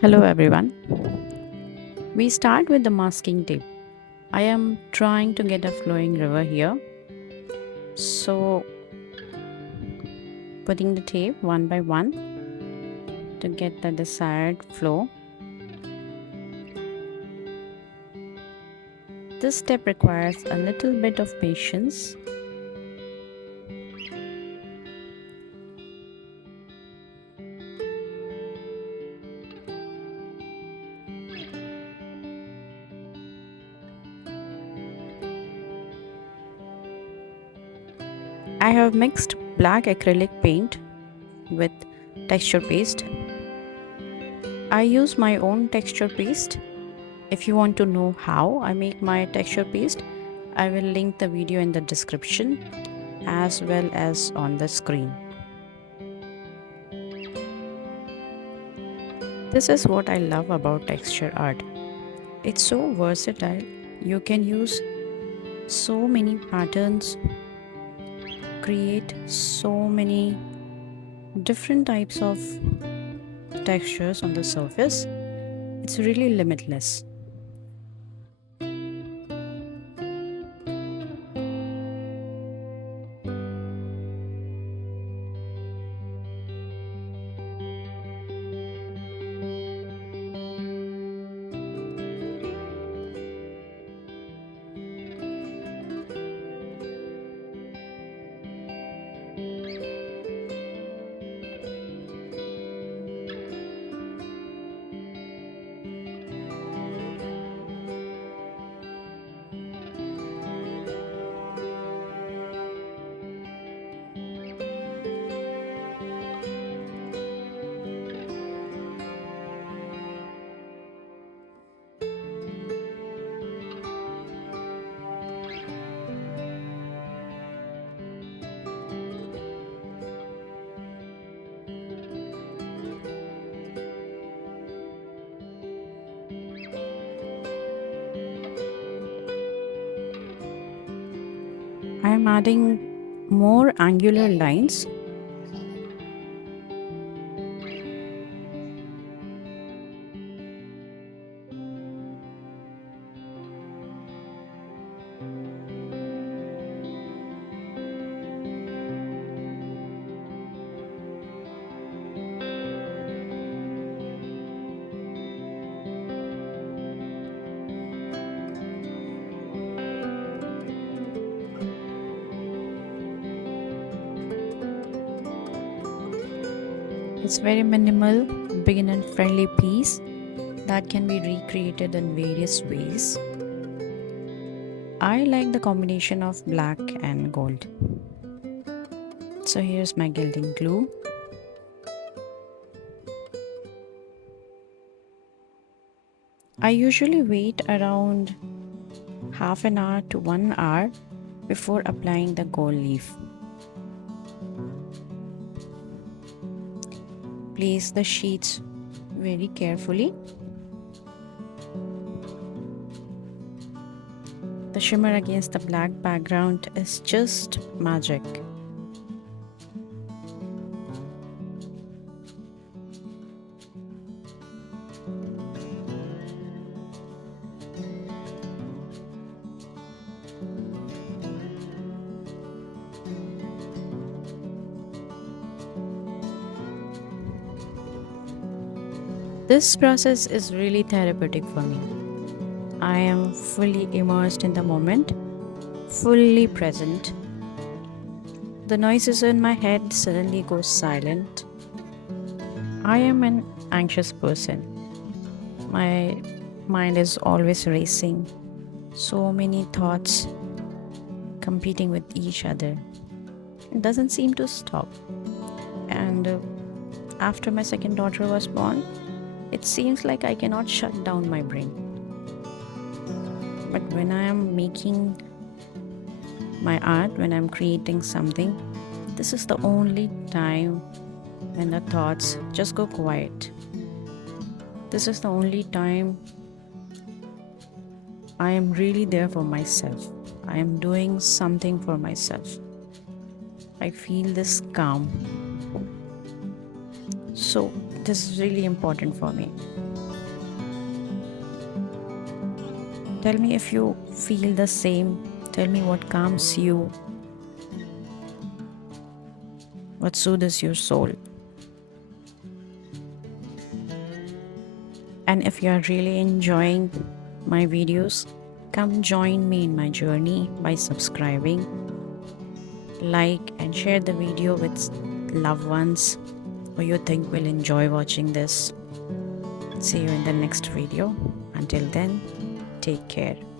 Hello everyone. We start with the masking tape. I am trying to get a flowing river here. So putting the tape one by one to get the desired flow. This step requires a little bit of patience. I have mixed black acrylic paint with texture paste. I use my own texture paste. If you want to know how I make my texture paste, I will link the video in the description as well as on the screen. This is what I love about texture art. It's so versatile. You can use so many patterns, create so many different types of textures on the surface. It's really limitless. I am adding more angular lines. It's very minimal, beginner friendly piece that can be recreated in various ways. I like the combination of black and gold. So here's my gilding glue. I usually wait around half an hour to 1 hour before applying the gold leaf. Place the sheets very carefully. The shimmer against the black background is just magic. This process is really therapeutic for me. I am fully immersed in the moment, fully present. The noises in my head suddenly go silent. I am an anxious person. My mind is always racing. So many thoughts competing with each other. It doesn't seem to stop. And after my second daughter was born, it seems like I cannot shut down my brain. But when I am making my art, when I'm creating something, this is the only time when the thoughts just go quiet. This is the only time I am really there for myself. I am doing something for myself. I feel this calm. So, this is really important for me. Tell me if you feel the same. Tell me what calms you, what soothes your soul. And if you are really enjoying my videos, come join me in my journey by subscribing, like, and share the video with loved ones who you think will enjoy watching this. See you in the next video. Until then, take care.